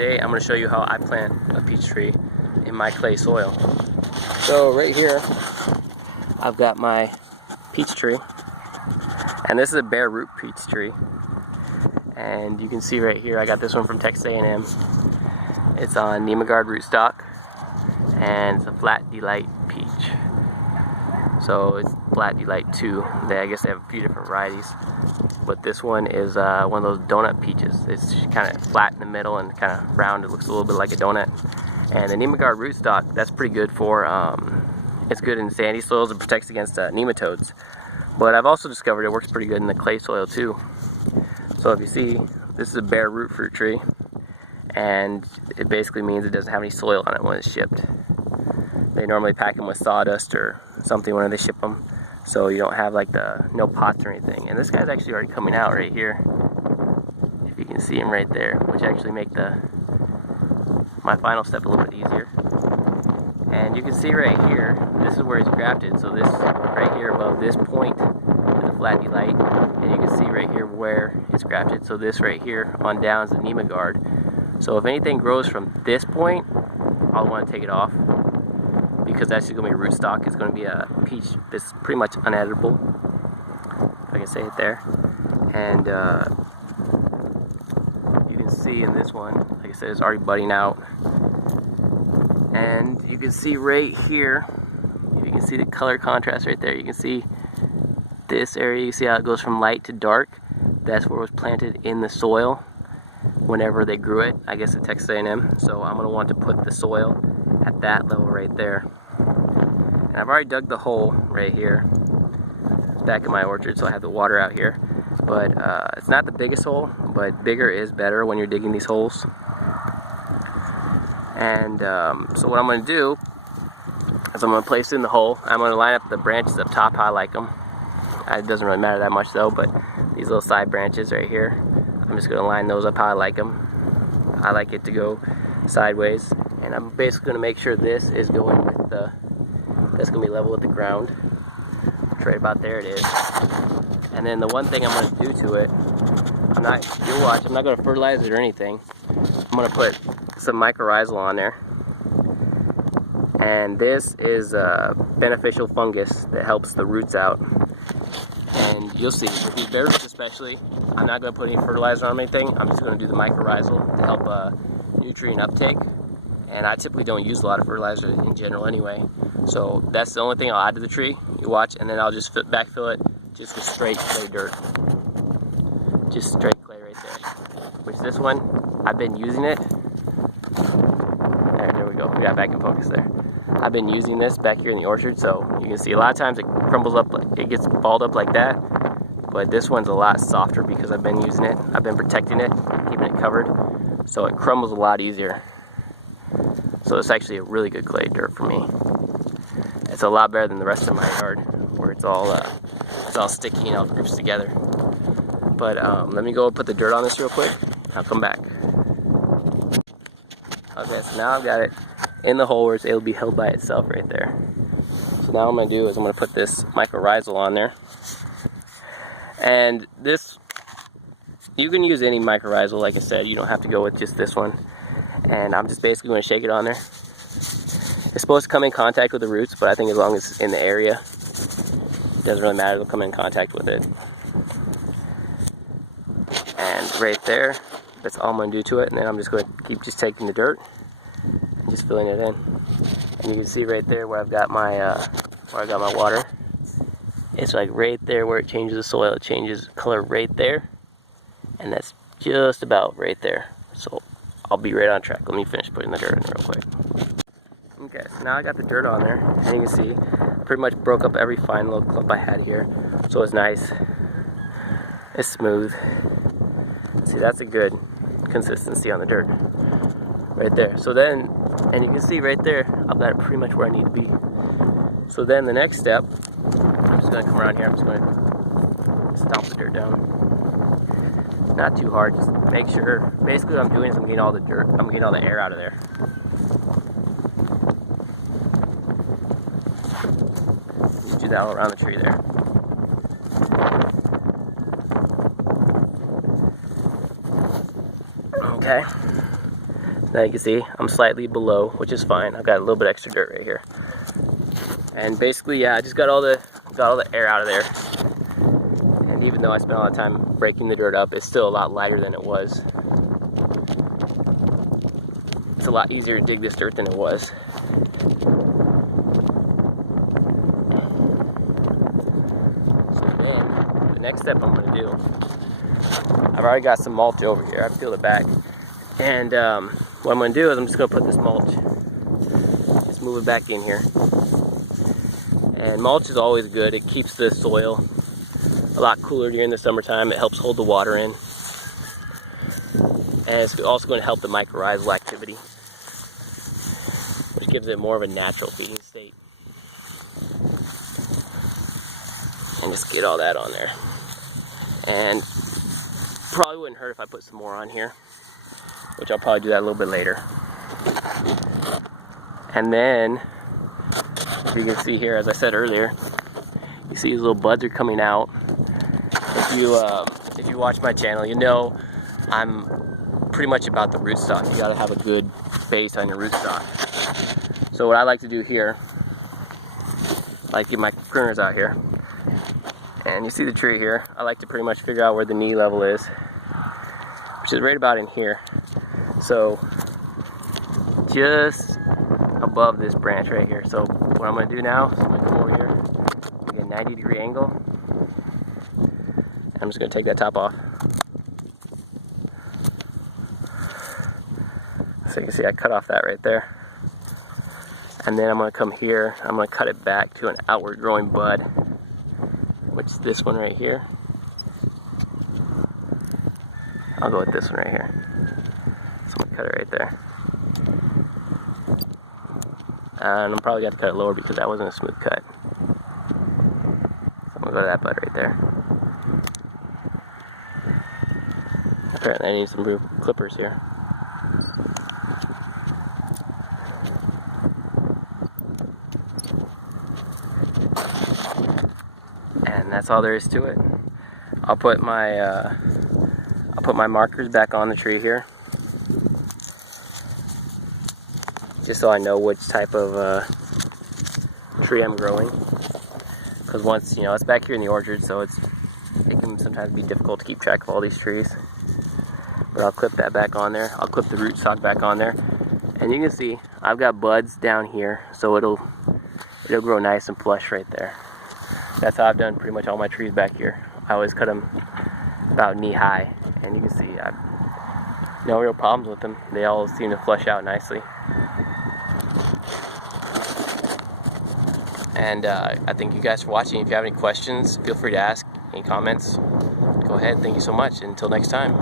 today I'm going to show you how I plant a peach tree in my clay soil. So right here I've got my peach tree, and this is a bare root peach tree, and you can see right here I got this one from Texas A&M. It's on Nemagard rootstock, and it's a Flat Delight peach. So it's Flat Delight 2. I guess they have a few different varieties, but this one is one of those donut peaches. It's kind of flat in the middle and kind of round. It looks a little bit like a donut. And the Nemagard rootstock, that's pretty good for, it's good in sandy soils. It protects against nematodes. But I've also discovered it works pretty good in the clay soil too. So if you see, this is a bare root fruit tree, and it basically means it doesn't have any soil on it when it's shipped. They normally pack them with sawdust or something when they ship them, so you don't have like no pots or anything. And this guy's actually already coming out right here, if you can see him right there, which actually make my final step a little bit easier. And you can see right here, this is where he's grafted. So this right here above this point is a Flat Delight, and you can see right here where it's grafted. So this right here on down is the Nemagard. So if anything grows from this point, I'll want to take it off, because that's just going to be rootstock. It's going to be a peach that's pretty much uneditable, if I can say it there. And you can see in this one, like I said, it's already budding out. And you can see right here, you can see the color contrast right there. You can see this area, you see how it goes from light to dark. That's where it was planted in the soil whenever they grew it, I guess at Texas A&M. So I'm going to want to put the soil at that level right there. And I've already dug the hole right here. It's back in my orchard, so I have the water out here. But it's not the biggest hole, but bigger is better when you're digging these holes. And so what I'm going to do is I'm going to place it in the hole. I'm going to line up the branches up top how I like them. It doesn't really matter that much though, but these little side branches right here, I'm just going to line those up how I like them. I like it to go sideways, and I'm basically going to make sure this is going with that's going to be level with the ground. It's right about there it is. And then the one thing I'm going to do to it, you'll watch, I'm not going to fertilize it or anything. I'm going to put some mycorrhizal on there. And this is a beneficial fungus that helps the roots out. And you'll see, with these bare roots especially, I'm not going to put any fertilizer on anything. I'm just going to do the mycorrhizal to help nutrient uptake. And I typically don't use a lot of fertilizer in general anyway. So that's the only thing I'll add to the tree. You watch, and then I'll just backfill it just with straight clay dirt. Just straight clay right there. Which this one, I've been using it. There we go. We got back in focus there. I've been using this back here in the orchard, so you can see a lot of times it crumbles up, it gets balled up like that. But this one's a lot softer because I've been using it. I've been protecting it, keeping it covered, so it crumbles a lot easier. So it's actually a really good clay dirt for me. It's a lot better than the rest of my yard, where it's all sticky and all groups together. But let me go put the dirt on this real quick. I'll come back. Okay, so now I've got it in the hole where it'll be held by itself right there. So now what I'm going to do is I'm going to put this mycorrhizal on there. And this, you can use any mycorrhizal, like I said. You don't have to go with just this one. And I'm just basically going to shake it on there. It's supposed to come in contact with the roots, but I think as long as it's in the area, it doesn't really matter. It'll come in contact with it. And right there, that's all I'm going to do to it. And then I'm just going to keep just taking the dirt and just filling it in. And you can see right there where I've got my water. It's like right there where it changes the soil. It changes color right there, and that's just about right there. So I'll be right on track. Let me finish putting the dirt in real quick. Okay, so now I got the dirt on there, and you can see I pretty much broke up every fine little clump I had here. So it's nice. It's smooth. See, that's a good consistency on the dirt right there. So then, and you can see right there, I've got it pretty much where I need to be. So then the next step, I'm just going to come around here, I'm just going to stomp the dirt down. Not too hard, just make sure, basically what I'm doing is I'm getting all the dirt, I'm getting all the air out of there. Just do that all around the tree there. Okay, Now you can see I'm slightly below, which is fine. I've got a little bit extra dirt right here. And basically, yeah, I just got all the air out of there. And even though I spent a lot of time breaking the dirt up, it's still a lot lighter than it was. It's a lot easier to dig this dirt than it was. So then, the next step I'm going to do, I've already got some mulch over here. I've peeled it back. And what I'm going to do is I'm just going to put this mulch, just move it back in here. And mulch is always good. It keeps the soil a lot cooler during the summertime. It helps hold the water in. And it's also going to help the mycorrhizal activity, which gives it more of a natural feeding state. And just get all that on there. And probably wouldn't hurt if I put some more on here, which I'll probably do that a little bit later. And then, if you can see here, as I said earlier, you see these little buds are coming out. If you watch my channel, you know I'm pretty much about the rootstock. You gotta have a good base on your rootstock. So what I like to do here, I like to get my pruners out here, and you see the tree here. I like to pretty much figure out where the knee level is, which is right about in here. So just above this branch right here. So what I'm going to do now is I'm going to come over here, get a 90-degree angle, and I'm just going to take that top off. So you can see I cut off that right there. And then I'm going to come here, I'm going to cut it back to an outward growing bud, which is this one right here. I'll go with this one right here. So I'm going to cut it right there. And I'm probably going to cut it lower because that wasn't a smooth cut. So I'm going to go to that bud right there. Apparently I need some real clippers here. And that's all there is to it. I'll put my markers back on the tree here, just so I know which type of tree I'm growing. Because once, you know, it's back here in the orchard, so it can sometimes be difficult to keep track of all these trees. But I'll clip that back on there. I'll clip the rootstock back on there, and you can see I've got buds down here, so it'll grow nice and flush right there. That's how I've done pretty much all my trees back here. I always cut them about knee high, and you can see I've no real problems with them. They all seem to flush out nicely. And I thank you guys for watching. If you have any questions, feel free to ask. Any comments, go ahead. Thank you so much. Until next time.